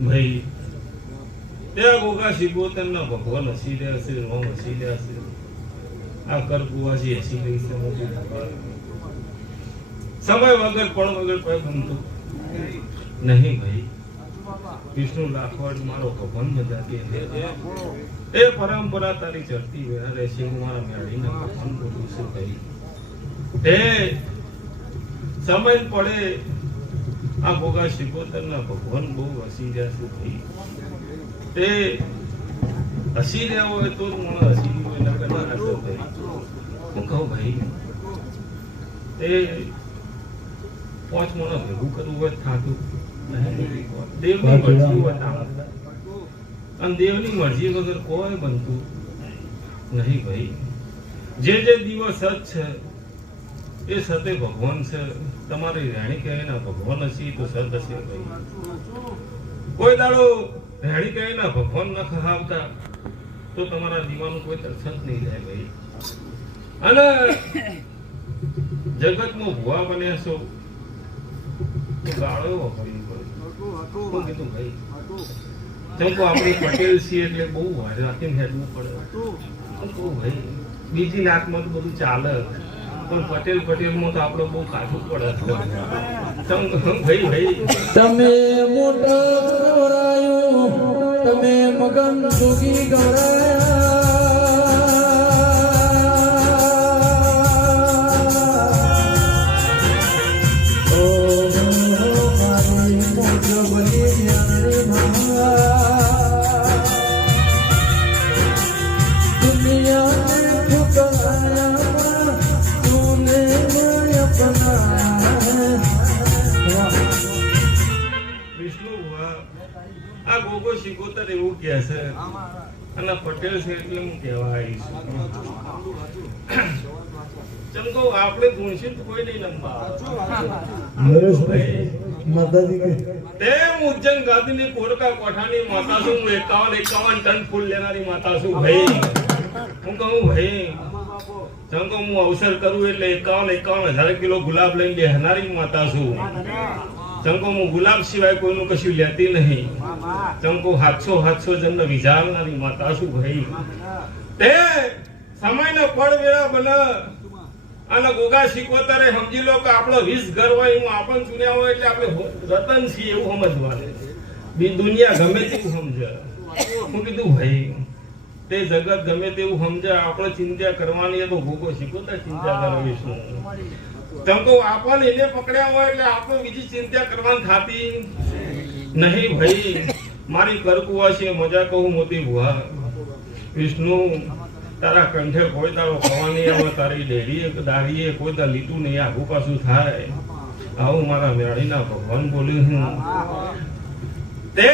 ભાઈ ત્યાં ગોગા શિકોતર ના ભગવાન હસી રહ્યા છે, રોમ હસી રહ્યા છે, આ કરકુવાસી હસી રહી છે. સમય વગર પણ વગર કોઈ ગમતું નહીં ભાઈ. વિષ્ણુ લાખવડ મારો ભગવાન બધાથી એ પરંપરા તારી ચડતી વેરા રહેશે. હું મારા મેળીને ભગવાન બોલું છું ભાઈ. એ સમય પડે આ ગોગા શિકોતર ના ભગવાન બહુ હસી રહ્યા છે ભાઈ. તે હસી રહ્યા હોય તો જ મને હસી હોય નકર ના હસે ભાઈ. હું કહું ભાઈ તે 5 મણ ભેગું કરવું હોય થાતું દેવની મરજી હોય અને દેવની મરજી વગર કોઈ બનતું નહીં ભાઈ. જે દિવસ સત છે એ સતે ભગવાન છે. તમારી રાણી કહે ના ભગવાન હસી તો સત હશે ભાઈ. કોઈ દાડો રાણી કહે ના ભગવાન ન ખહાવતા તો તમારા દીવાનું કોઈ દર્શન નહીં થાય ભાઈ. અને જગતમાં ભુવા બન્યા છો તો ગાળો વાપરવી પડે. શું કીધું ભાઈ? ચંપો આપણે પટેલ છીએ એટલે બહુ રાખીને હેડવું પડે. ભાઈ બીજી નાતમાં તો બધું ચાલે પણ પટેલમાં તો આપણે બહુ કાઢવું પડે. ભાઈ તમે મોટા ગવરાયું, તમે મગન સુગી ગવરાયા. આ ગોગો શિકોતર એવું કહે છે અને પટેલ છે એટલે હું કહેવા આવીશ. ચમકો આપણે ગુણશીલ કોઈ નહીં નંબા. તે ઉજ્જૈન ગાદીની કોડકા કોઠાની માતા છું. 51 ટન ફૂલ લેનારી માતા છું ભાઈ. હું કહું ભાઈ ચમકો હું અવસર કરું એટલે 51,000 કિલો ગુલાબ લઈને બેહનારી માતા છું. ચમકો હું ગુલાબ સિવાય કોઈનું કશું લેતી નહીં. ચમકો 700 જણને વિચારનારી માતા છું ભાઈ. તે સમયનો પડ વેળા બને અને ગોગા શિકોતરે સમજી લો કે આપણો 20 ઘર હોય હું આપણ ચૂન્યા હોય એટલે આપણે રતન છીએ એવું સમજવાનું. દુનિયા ગમે તેવું સમજે. હું કીધું ભાઈ તે જગત ગમે તેવું સમજે આપણે ચિંતા કરવાની તો ગોગો શિકોતર ચિંતા કરવીશું. ચમકો આપણને એને પકડ્યા હોય એટલે આપણે બીજી ચિંતા કરવાની થતી નહીં ભાઈ. મારી કરકુવા છે મજા કહું મોતી ભુવા. વિષ્ણુ તારા કંઠે કોઈ તારો ખવાની આવે, તારી ડેડીએ દાડીએ કોઈ તાર લીટું નહીં આગુ પાછું થાય. આવું મારા મેળીના ભગવાન બોલ્યું હું. તે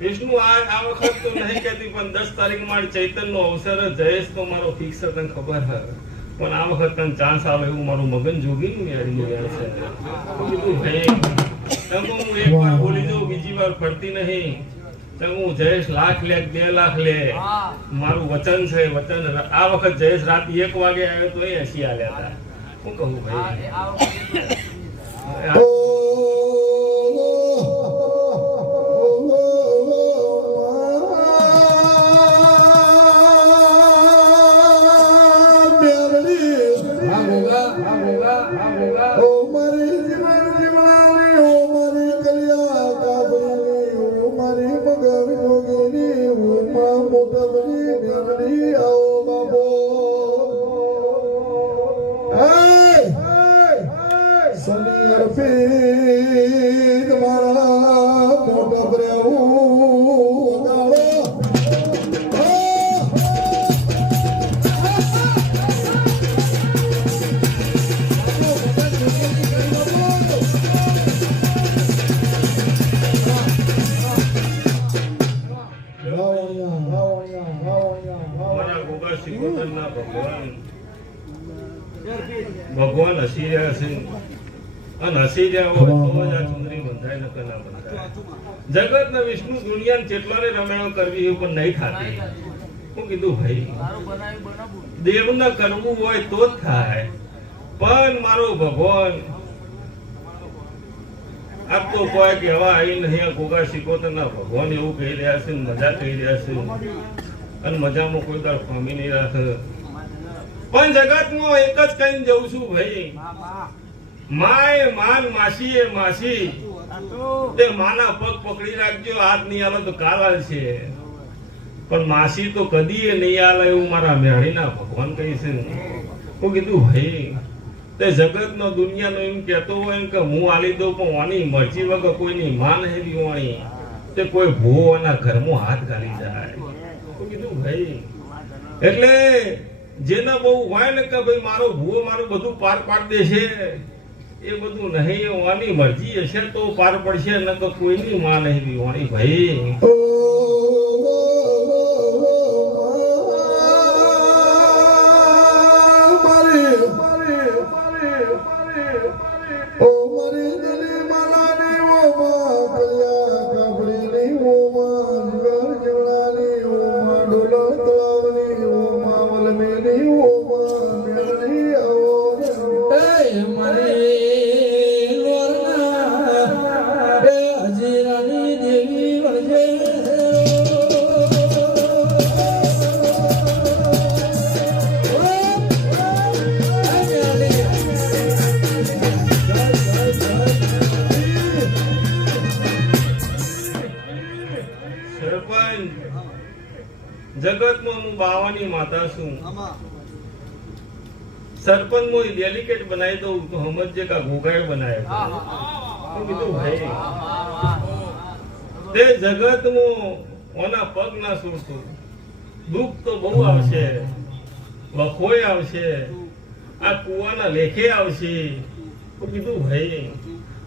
વિષ્ણુ આ વખત તો નહીં કહેતી પણ 10 તારીખ મારી ચૈતનનો અવસર જયેશ તો મારો ફિક્સ તને ખબર હે. પણ આ વખત તને ચાન્સ આવે એવું મારું મગન જોગીનું મેળવી ગયા છે. હું એક વાર બોલી દઉં બીજી વાર ફરતી નહીં. હું જયેશ લાખ લે 2 લાખ લે મારું વચન છે. વચન આ વખત જયેશ રાત 1 વાગે આવ્યો તો 80 આલ્યા હતા. હું કહું ભાઈ હા ગોગા, હા ગોગા, હા ગોગા. મારા ગોગા સિકોતરના ભગવાન હસી રહ્યા છે અને હસી રહ્યા હોય તો જ આ ચુંદડી બંધાય નકર ના બંધાય. જગત ને વિષ્ણુ દુનિયા જેટલાને રમેણો કરવી એ પણ નહીં થાતી. હું કીધું ભાઈ દેવને કરવું હોય તો જ થાય, પણ મારો ભગવાન આપ તો કોઈ કહેવા આવી નહીં. આ ગોગા સિકોતરના ભગવાન એવું કહી રહ્યા છે, મજા કહી રહ્યા છે અને મજામાં કોઈ દર પામી નહીં રાખે. પણ જગતમાં એક જ કહીને જઉં છું ભાઈ, માએ માન માસી એ માસી તે માના પગ પકડી રાખજો, હાથ નહીં આલે તો કાલ છે, પણ માસી તો કદી નહીં આલે એવું મારા મેળીના ભગવાન કહી છે. હું કીધું ભાઈ તે જગતનો દુનિયાનો એમ કહેતો હોય કે હું આલી દઉં, પણ ઓની મરજી વગર કોઈની માં નહીં વાણી તે કોઈ ભૂવાના ઘરમાં હાથ ઘાલી જાય. હું કીધું ભાઈ એટલે જેને બહુ હોય ને કે ભાઈ મારો ભૂવો મારું બધું પાર પાડી દેશે, એ બધું નહીં. ઓની મરજી હશે તો પાર પડશે, ન તો કોઈની માં નહીં વાણી ભાઈ. જગતમાં હું બાવાની માતા છું, સરપંચ હું ડેલિકેટ બનાવી દઉં તો સમજજે કે ગોગાએ બનાવ્યો. હું કીધું ભાઈ તે જગતમાં ઓના પગ ના છોડતું, દુઃખ તો બહુ આવશે, વખોય આવશે, આ કુવાના લેખે આવશે. હું કીધું ભાઈ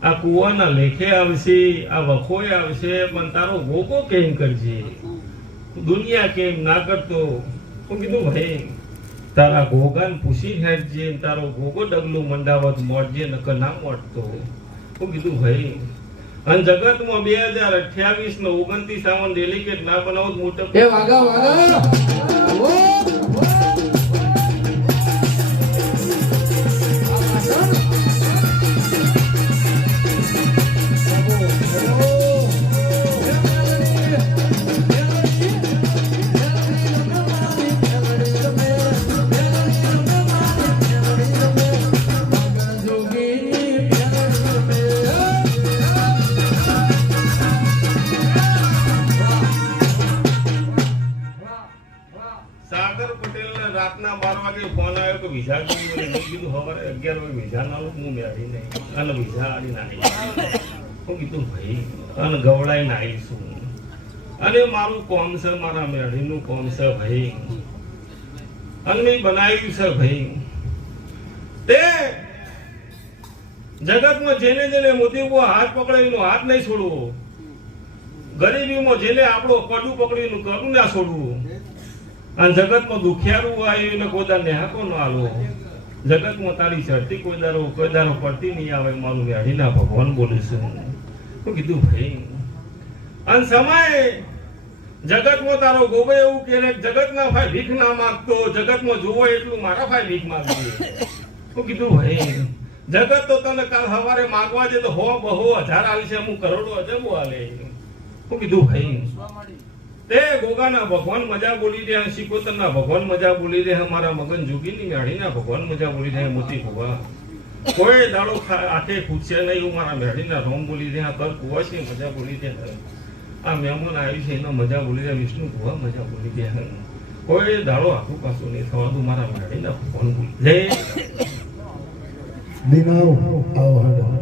આ કુવાના લેખે આવશે, આ વખોય આવશે, પણ તારો ગોગો કેમ કરજે, દુનિયા કેમ ના કરતો. હું કીધું ભાઈ તારા ગોગાને પૂછી હેઠજે, તારો ગોગો ડગલું મંડાવત મોટજે નકર ના મોટતો. હું કીધું ભાઈ અને જગતમાં 2028 નો 29 આમાં ડેલિકેટ ના બનાવો મોટો એ વાગા વાગા. રાતના 12 વાગે ફોન આવ્યો કે વિઝા જોઈએ. મેં કીધું સવારે 11 વાગે વિઝા ના આવું, હું મેળી નહીં અને વિઝા આડી નાખી. હું કીધું ભાઈ અને ગવડાઈ નાખીશું અને મારું કોમ છે, મારા મેળીનું કોમ છે ભાઈ, અને મેં બનાવ્યું છે ભાઈ. તે જગતમાં જેને જેને મોદીઓ હાથ પકડાવીનો હાથ નહીં છોડવો, ગરીબીમાં જેને આપણો કડું પકડીનું કડું ના છોડવું, અને જગતમાં દુખિયારું આવ્યું ને કોઈ દાર નેહાકો ન આલો. જગતમાં તારી શરતી કોઈ દારો પડતી નહીં આવે, મારું વ્યાડીના ભગવાન બોલે છે. હું કીધું ભાઈ અને સમય જગતમાં તારો ગોબે એવું કે જગતના ભાઈ ભીખ ના માંગતો, જગતમાં જોવો એટલું મારા ભાઈ ભીખ માંગતો. હું કીધું ભાઈ જગત તો તને કાલ સવારે માગવા છે તો 100 200 1000 આલશે, હું કરોડો અજબો આલે. હું કીધું ભાઈ તે ગોગાના ભગવાન મજા બોલી રહ્યા, શિકોતરના ભગવાન મજા બોલી રહ્યા, મારા મગન જોગીની મેળીના ભગવાન મજા બોલી રહ્યા. મોતી ભગવાન કોઈ દાડો આખે ખૂટશે નહીં એવું મારા મેળીના રોમ બોલી રહ્યા, કર કુવાસી મજા બોલી રહ્યા, આ મહેમાન આવી છે એનો મજા બોલી રહ્યા, વિષ્ણુ ભુવા મજા બોલી રહ્યા. કોઈ દાડો આખું પાછું નહીં થવાનું મારા મેળીના ભગવાન બોલી. જય દિનાવ આવો.